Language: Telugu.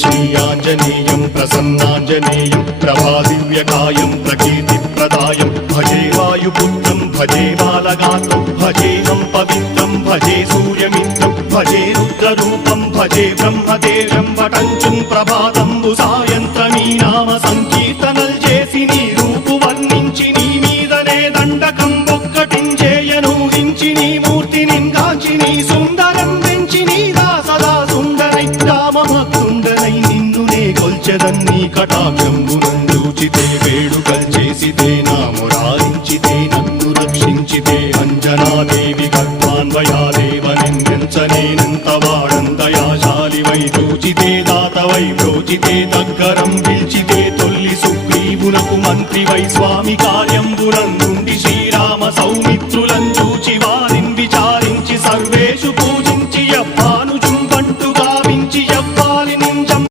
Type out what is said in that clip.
श्रीयाञ्जनेयं प्रसन्नाञ्जनेयं प्रभादिव्यकायं प्रकीर्तिप्रदायं भजे वायुपुत्रं भजे बालगात्रं भजेऽहं पवित्रं भजे सूर्यमित्रं भजे रुद्ररूपं भजे ब्रह्मदेवं वटञ्चुं ప్రభాతంబు సాయంత్రమీ నామ సంకీర్తనల్ చేసి నీ రూపు వర్ణించి నీ మీదనే దండకం ఒక్కటించేయనూహించి నీ మూర్తిని గాంచి నీ సుందరం పెంచి నీ దాసదా సుందరై రామభక్తుండనై నిన్నునే కొల్చెదన్నీ కటాక్షంబునందూచితే వేడుకల్ చేసితే నా మురారించితే నన్ను రక్షించితే అంజనాదేవి గర్భాన్వయాదేవనెంచనేనంత వాడంతయాశాలివై చూచితే దాతవై ప్రోచితే దగ్గరం పిలిచితే తొల్లి సుగ్రీవునకు మంత్రివై స్వామి కార్యంబునందుండి శ్రీరామ సౌమిత్రులం చూచి